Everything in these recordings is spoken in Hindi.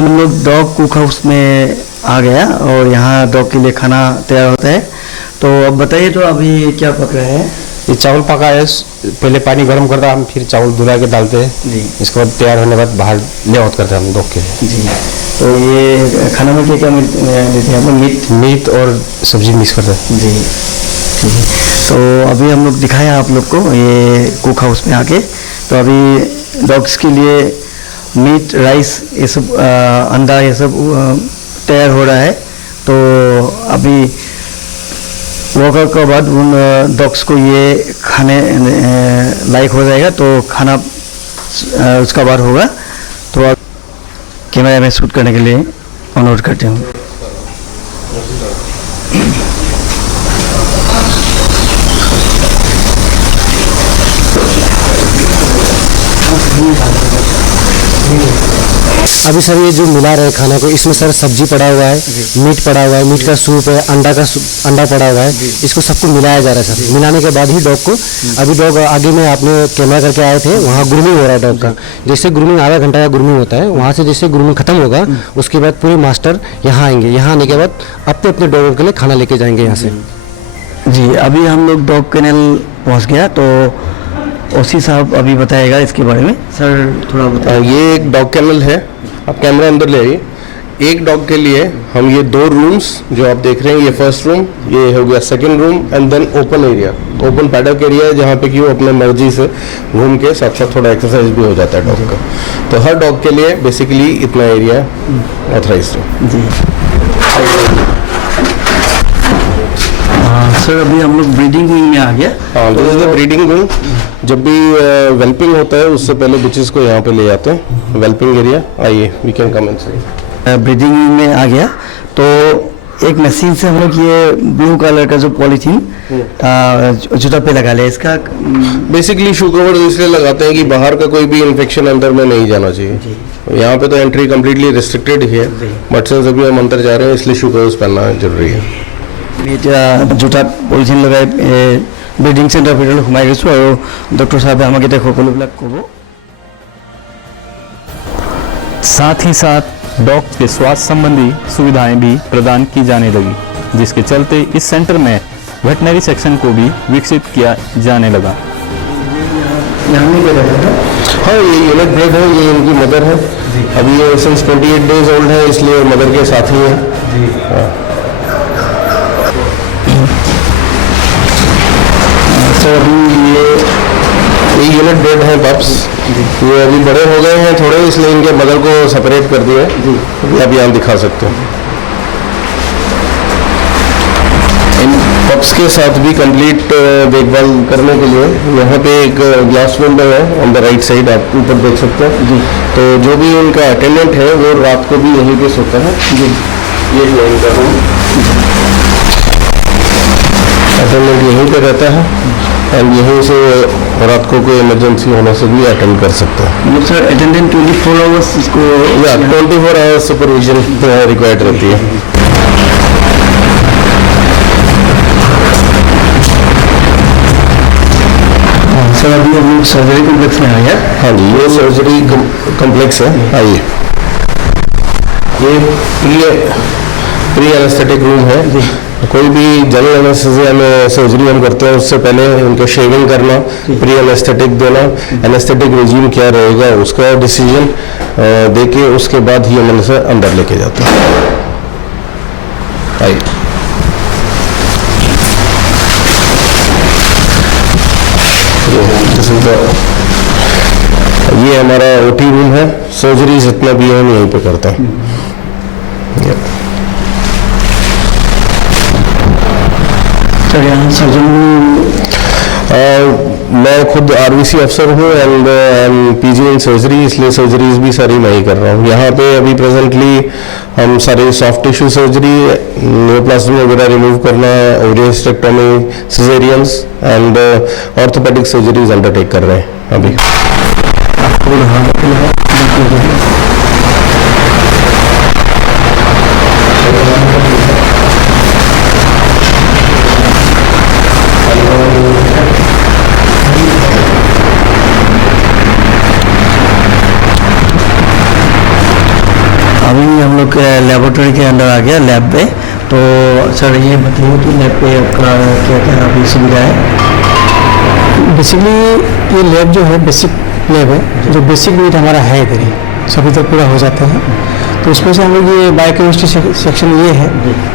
हम लोग डॉग कुक हाउस में आ गया और यहाँ डॉग के लिए खाना तैयार होता है। तो अब बताइए, तो अभी क्या पक रहा है? ये चावल पका है, पहले पानी गर्म करता है, हम फिर चावल धुला के डालते हैं जी। इसके बाद तैयार होने के बाद बाहर ले आउट करते हैं हम डॉग के लिए। जी। तो ये खाना में क्या क्या देते हैं? मीट और सब्जी मिक्स करते हैं। जी, ठीक है। तो अभी हम लोग दिखाया आप लोग को ये कुक हाउस में आके। तो अभी डॉग्स के लिए मीट, राइस, ये सब अंडा, ये सब तैयार हो रहा है। तो अभी वर्कआउट के बाद उन डॉग्स को ये खाने लायक हो जाएगा, तो खाना उसका बाद होगा। तो अब कैमरा में शूट करने के लिए अनुरोध करते हूँ। अभी सर ये जो मिला रहे खाना को, इसमें सर सब्जी पड़ा हुआ है, मीट पड़ा हुआ है, मीट का सूप है, अंडा पड़ा हुआ है, इसको सबको मिलाया जा रहा है सर। मिलाने के बाद ही डॉग को, अभी डॉग आगे में आपने कैमरा करके आए थे, वहाँ ग्रूमिंग हो रहा है डॉग का। जैसे ग्रूमिंग आधा घंटा का ग्रूमिंग होता है, वहाँ से जैसे ग्रूमिंग खत्म होगा उसके बाद पूरे मास्टर यहाँ आएंगे। यहाँ आने के बाद अपने अपने डॉगों के लिए खाना लेके जाएंगे यहाँ से। जी, अभी हम लोग डॉग केनल पहुँच गया, तो ओसी साहब अभी बताएगा इसके बारे में। सर थोड़ा बताइए। ये एक डॉग केनल है, आप कैमरा अंदर ले आइए। एक डॉग के लिए हम ये 2 रूम्स जो आप देख रहे हैं, ये फर्स्ट रूम, ये हो गया second room, and then open area, open paddock area है जहाँ पे कि वो अपने मर्जी से घूम के साथ साथ थोड़ा एक्सरसाइज भी हो जाता है डॉग का। तो हर डॉग के लिए बेसिकली इतना एरिया ऑथराइज्ड है। जी। सर अभी हम लोग ब्रीडिंग विंग में आ गया। हाँ, this is the breeding wing. जब भी वेल्पिंग होता है उससे पहले बिचेस को यहाँ पे ले जाते हैं, वेल्पिंग एरिया। आइए, we can come inside. Breeding wing में आ गया, तो एक मशीन से हम लोग ये ब्लू कलर का जो पॉलीथीन जूता पे लगा लिया। इसका बेसिकली शू कवर इसलिए लगाते हैं कि बाहर का कोई भी इन्फेक्शन अंदर में नहीं जाना चाहिए। यहाँ पे तो एंट्री कम्प्लीटली रिस्ट्रिक्टेड ही है, बट सिंस अभी हम अंदर जा रहे हैं इसलिए शू कवर्स पहनना जरूरी है। জোতাত পলিথিন লগাই ব্রিডিং চেণ্টাৰ ভিতৰলৈ সোমাই গৈছোঁ আৰু ডক্টৰ চাহাবে আমাক এতিয়া সকলোবিলাক ক'ব। साथ ही साथ डॉग के स्वास्थ्य संबंधी सुविधाएं भी प्रदान की जाने लगी, जिसके चलते इस सेंटर में वेटनरी सेक्शन को भी विकसित किया जाने लगा। हाँ, ये यूनिट ब्रेड है, ये इनकी मदर है। अभी ये सिंस 28 डेज ओल्ड है, इसलिए मदर के साथ ही है। तो अभी ये यूनिट ब्रेड है पप्स, ये अभी बड़े हो गए हैं थोड़े, इसलिए इनके मदर को सेपरेट कर दिया है। अभी आप यहाँ दिखा सकते हो। इन पप्स के साथ भी कंप्लीट देखभाल करने के लिए यहाँ पे एक ग्लास विंडो है ऑन द राइट साइड, आप ऊपर देख सकते हैं। तो जो भी इनका अटेंडेंट है वो रात को भी यहीं पे सोता है। ये जो इनका रूम, अटेंडेंट यहीं पे रहता है एंड यहीं से रात को कोई इमरजेंसी होने से भी अटेंड कर सकता है। मतलब सर अटेंडेंट 24 आवर्स इसको, या 24 आवर्स सुपरविजन रिक्वायर्ड रहती है। सर अभी हम लोग सर्जरी कॉम्प्लेक्स में आ गया। हाँ जी, ये सर्जरी कॉम्प्लेक्स है। आइए, ये प्री एनेस्थेटिक रूम है। कोई भी जनरल एनेस्थीसिया में सर्जरी हम करते हैं उससे पहले उनको शेविंग करना, प्री एनेस्थेटिक देना, एनेस्थेटिक रेजिम क्या रहेगा उसका डिसीजन देके उसके बाद ही हम उसे अंदर लेके जाते हैं। आइए, ये हमारा ओटी रूम है। सर्जरी जितना भी है हम यहीं पे करते हैं। सर यहाँ सर्जन मैं खुद आरवीसी अफसर हूँ एंड पीजी इन सर्जरी, इसलिए सर्जरीज भी सारी मैं ही कर रहा हूँ। यहाँ पे अभी प्रेजेंटली हम सारे सॉफ्ट टिश्यू सर्जरी, न्यूरोप्लास्टी वगैरह रिमूव करना, ovariohysterectomy, caesareans and orthopaedic surgeries undertake कर रहे हैं अभी। अभी लोग लेबोरेटरी के अंदर आ गया, लैब पे। तो सर ये बताइए कि लैब पे आपका क्या क्या अभी सुविधा है? बेसिकली ये लैब जो है बेसिक लैब है, जो बेसिक नीड हमारा है इधर ही सभी तक पूरा हो जाता है। तो उसमें से हम लोग ये बायोकेमिस्ट्री सेक्शन ये है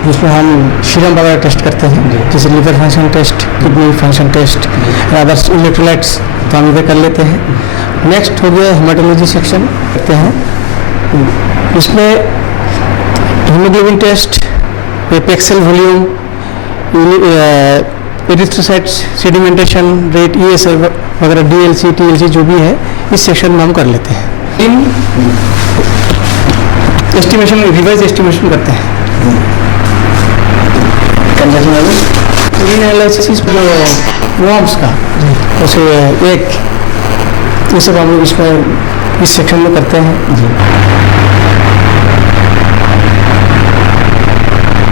जिसमें हम सीरम वगैरह टेस्ट करते हैं, जैसे liver function test, kidney function test, others electrolytes तो हम इधर कर लेते हैं। नेक्स्ट हो गया हेमाटोलॉजी सेक्शन करते हैं, इसमें haemoglobin test, packed cell volume, erythrocytes sedimentation rate, ये सब वगैरह डीएलसी टीएलसी जो भी है इस सेक्शन में हम कर लेते हैं। इन एस्टिमेशन रिवाइज एस्टिमेशन करते हैं। यूरिन एनालिसिस जो वॉर्म्स का उसे एक ये सब हम लोग इसमें इस सेक्शन में करते हैं।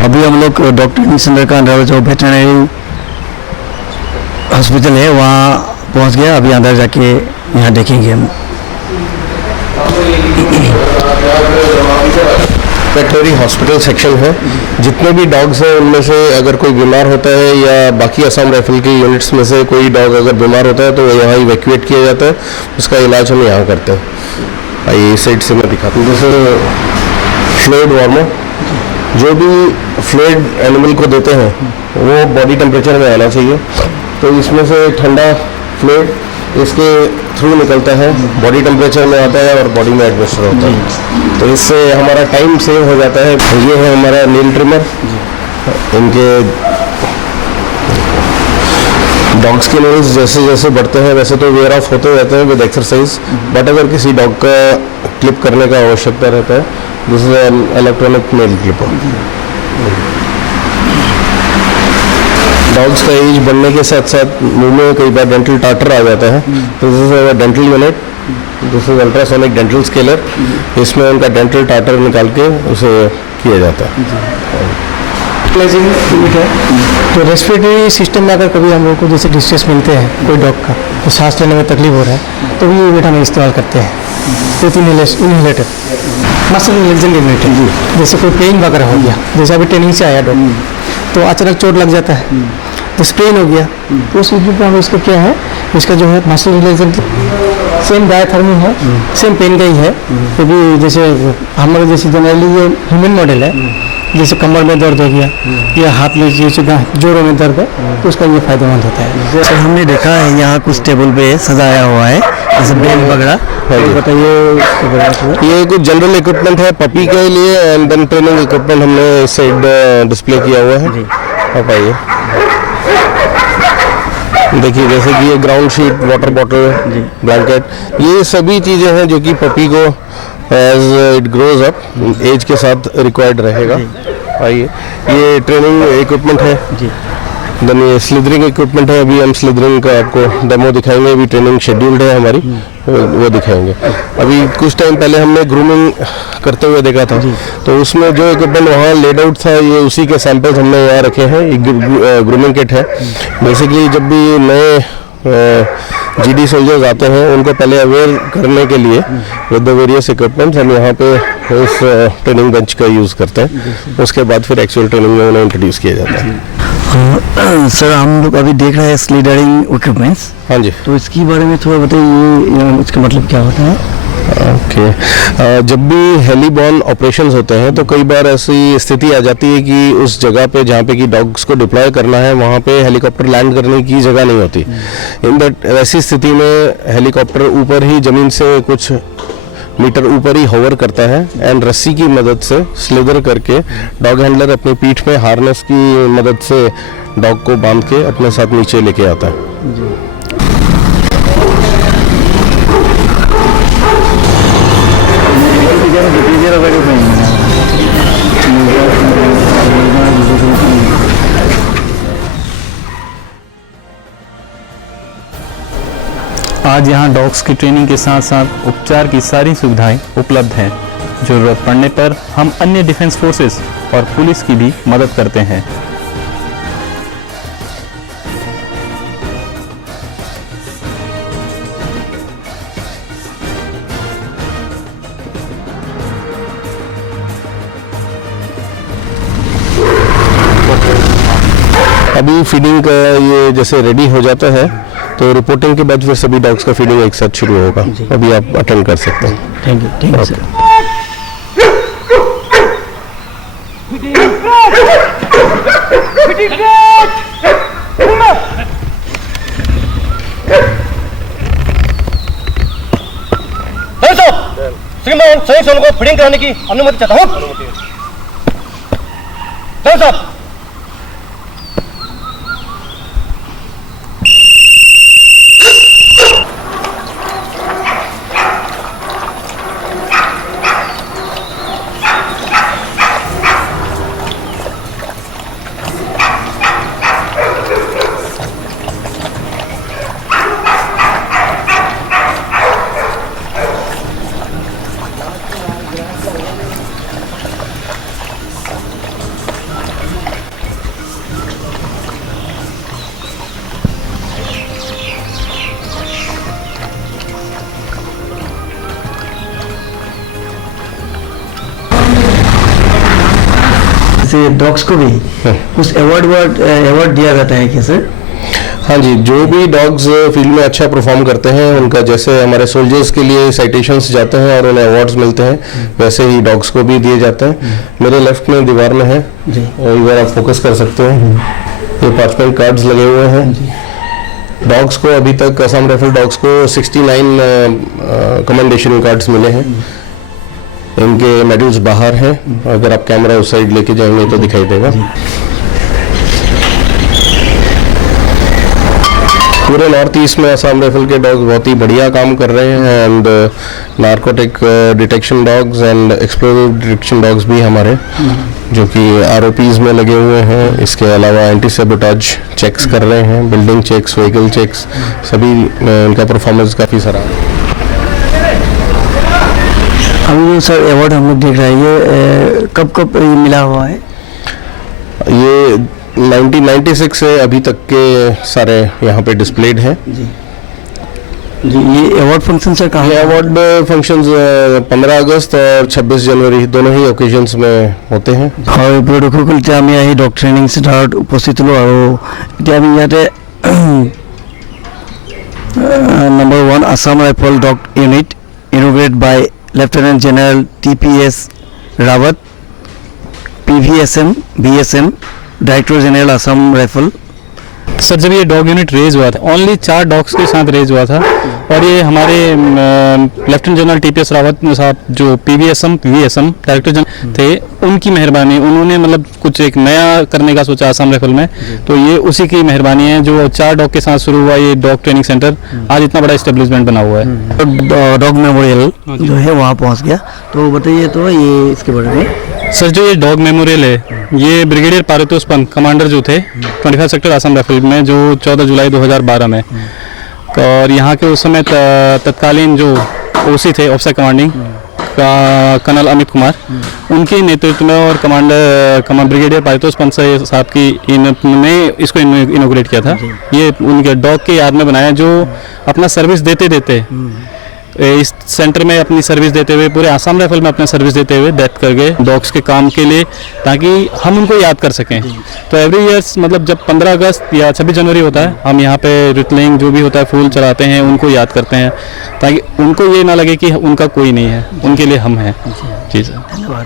अभी हम लोग डॉक्टर सेंटर का अंदर जो वेटरनरी हॉस्पिटल है वहाँ पहुँच गया। अभी अंदर जाके यहाँ देखेंगे हम। वेटनरी हॉस्पिटल सेक्शन है। जितने भी डॉग्स हैं उनमें से अगर कोई बीमार होता है या बाकी असम राइफल की यूनिट्स में से कोई डॉग अगर बीमार होता है तो वो यहाँ इवैक्यूएट किया जाता है, उसका इलाज हम यहाँ करते हैं। आइए इस साइड से मैं दिखाता हूँ। जैसे फ्लूइड वार्मर, जो भी फ्लूइड एनिमल को देते हैं वो बॉडी टेम्परेचर में आना चाहिए। तो इसमें से ठंडा फ्लूइड इसके थ्रू निकलता है, बॉडी टेम्परेचर में आता है और बॉडी में एडमिनिस्टर होता है। तो इससे हमारा टाइम सेव हो जाता है। ये है हमारा नील ट्रिमर। इनके डॉग्स के नेल्स जैसे जैसे बढ़ते हैं वैसे तो वेयर ऑफ होते रहते हैं विद एक्सरसाइज, बट अगर किसी डॉग का क्लिप करने का आवश्यकता रहता है, this is an electronic nail clipper. Dogs का एज बढ़ने के साथ साथ मुंह में कई बार डेंटल टाटर आ जाता है, तो this is dental unit, this is ultrasonic dental scalar. इसमें उनका डेंटल टाटर निकाल के उसे किया जाता है। यूनिट है तो रेस्पिरेटरी सिस्टम में अगर कभी हम लोग को जैसे डिस्ट्रेस मिलते हैं कोई डॉग का, तो सांस लेने में तकलीफ हो रहा है, तो ये यूनिट हम इस्तेमाल करते हैं। तो इनहेलेटर मसल रिलैक्सेशन यूनिट है। जैसे कोई पेन वगैरह हो गया, जैसे अभी ट्रेनिंग से आया डॉग तो अचानक चोट लग जाता है तो स्प्रेन हो गया, तो उस यूनिट पर हम इसका क्या है, इसका जो है मसल रिलैक्सेशन सेम डायथर्मी है, सेम पेन का ही है। क्योंकि जैसे हमारे जैसे जनरली ये ह्यूमन मॉडल है, जैसे कमर में दर्द हो गया या हाथ में जैसे जोड़ों में दर्द है तो उसका ये फायदेमंद होता है। जैसे हमने देखा है यहाँ कुछ टेबल पे सजाया हुआ है जैसे बेल वगैरह, तो बताइए। ये कुछ जनरल इक्विपमेंट है पपी के लिए, एंड देन ट्रेनिंग इक्विपमेंट हमने इस साइड डिस्प्ले किया हुआ है। आप आइए देखिए, जैसे कि ये ground sheet, water bottle, blanket, ये सभी चीज़ें हैं जो कि पपी को as it grows up age के साथ रिक्वायर्ड रहेगा। आइए, ये ट्रेनिंग इक्विपमेंट है। देन ये स्लिदरिंग इक्विपमेंट है। अभी हम स्लिदरिंग का आपको डेमो दिखाएंगे। अभी ट्रेनिंग शेड्यूल्ड है हमारी, वो दिखाएंगे। अभी कुछ टाइम पहले हमने ग्रूमिंग करते हुए देखा था, तो उसमें जो इक्विपमेंट वहाँ लेड आउट था, ये उसी के सैंपल्स हमने यहाँ रखे हैं। एक ग्रूमिंग किट है। बेसिकली जब भी नए जीडी सोल्जर्स आते हैं उनको पहले अवेयर करने के लिए विद द वेरियस इक्विपमेंट्स हम यहाँ पे इस ट्रेनिंग बेंच का यूज़ करते हैं। उसके बाद फिर एक्चुअल ट्रेनिंग में उन्हें इंट्रोड्यूस किया जाता है। सर हम लोग अभी देख रहे हैं स्लीडरिंग इक्विपमेंट्स। हाँ जी, तो इसके बारे में थोड़ा बताइए, इसका मतलब क्या होता है? ओके, जब भी हेलीबॉर्न ऑपरेशंस होते हैं तो कई बार ऐसी स्थिति आ जाती है कि उस जगह पे जहाँ पे कि डॉग्स को डिप्लॉय करना है वहाँ पे हेलीकॉप्टर लैंड करने की जगह नहीं होती। इन दैट ऐसी स्थिति में हेलीकॉप्टर ऊपर ही ज़मीन से कुछ मीटर ऊपर ही होवर करता है, एंड रस्सी की मदद से स्लिदर करके डॉग हैंडलर अपनी पीठ में हार्नेस की मदद से डॉग को बांध के अपने साथ नीचे लेके आता है। आज यहाँ डॉग्स की ट्रेनिंग के साथ साथ उपचार की सारी सुविधाएं उपलब्ध हैं। जरूरत पड़ने पर हम अन्य डिफेंस फोर्सेस और पुलिस की भी मदद करते हैं। अभी फीडिंग का ये जैसे रेडी हो जाता है तो रिपोर्टिंग के बाद फिर सभी डॉग्स का फीडिंग एक साथ शुरू होगा। अभी आप अटेंड कर सकते हैं। Thank you sir. श्रीमान सही सोन को फीडिंग कराने की अनुमति चाहता हूँ। साहब से डॉग्स को भी कुछ अवार्ड दिया जाता है क्या सर? हाँ जी, जो भी डॉग्स फील्ड में अच्छा परफॉर्म करते हैं उनका, जैसे हमारे सोल्जर्स के लिए साइटेशंस जाते हैं और उन्हें अवार्ड्स मिलते हैं, वैसे ही डॉग्स को भी दिए जाते हैं। मेरे लेफ्ट में दीवार में है, इधर आप फोकस कर सकते हैं, ये पार्चमेंट कार्ड्स लगे हुए हैं। डॉग्स को अभी तक असम राइफल डॉग्स को 69 कमेंडेशन कार्ड्स मिले हैं। इनके मेडल्स बाहर हैं, अगर आप कैमरा उस साइड लेके जाएंगे तो दिखाई देगा। पूरे नॉर्थ ईस्ट में असम राइफल के डॉग्स बहुत ही बढ़िया काम कर रहे हैं, and narcotic detection dogs and explosive detection dogs भी हमारे, जो कि आरओपीज में लगे हुए हैं। इसके अलावा एंटी सैबोटेज चेक्स कर रहे हैं, बिल्डिंग चेक्स, व्हीकल चेक्स, सभी इनका परफॉर्मेंस काफ़ी सारा। अभी जो सर अवार्ड हम लोग देख रहे हैं, ये कब ये मिला हुआ है? ये 1996 से अभी तक के सारे यहाँ पे डिस्प्लेड हैं। जी, ये अवार्ड फंक्शन सर कहाँ? ये अवार्ड फंक्शन्स 15 अगस्त और 26 जनवरी दोनों ही ओकेजन्स में होते हैं। और प्रोटोकल এতিয়া আমি আহি ডগ ট্ৰেইনিং চেণ্টাৰত উপস্থিত হ'লোঁ, আৰু এতিয়া আমি ইয়াতে number 1 Assam rifle dog unit inaugurate by lieutenant general TPS Rawat, PVSM BSM, director general Assam rifle. Sir जब ये डॉग यूनिट रेज हुआ था, ओनली 4 डॉग्स के साथ रेज हुआ था, और ये हमारे लेफ्टिनेंट जनरल TPS रावत साहब जो PVSM डायरेक्टर जनरल थे, उनकी मेहरबानी, उन्होंने मतलब कुछ एक नया करने का सोचा असम राइफल में, तो ये उसी की मेहरबानी है जो 4 डॉग के साथ शुरू हुआ ये डॉग ट्रेनिंग सेंटर आज इतना बड़ा एस्टेब्लिशमेंट बना हुआ है। डॉग मेमोरियल जो है वहाँ पहुँच गया, तो बताइए तो ये इसके बारे में। सर जो ये डॉग मेमोरियल है, ये ब्रिगेडियर पारितोष पंत कमांडर जो थे 25 सेक्टर असम राइफल में, जो 14 जुलाई 2012 में, और यहाँ के उस समय तत्कालीन जो OC थे, officer commanding colonel Amit Kumar, उनके नेतृत्व में और ब्रिगेडियर पारितोष पंत साहब की इन्होंने इसको इनोग्रेट किया था। ये उनके डॉग के याद में बनाया, जो अपना सर्विस देते इस सेंटर में अपनी सर्विस देते हुए, पूरे आसाम राइफल में अपना सर्विस देते हुए डेथ कर गए डॉग्स के काम के लिए, ताकि हम उनको याद कर सकें। तो एवरी ईयर्स मतलब जब 15 अगस्त या 26 जनवरी होता है, हम यहाँ पे रिटलिंग जो भी होता है, फूल चढ़ाते हैं, उनको याद करते हैं, ताकि उनको ये ना लगे कि उनका कोई नहीं है, उनके लिए हम हैं। जी सर, धन्यवाद।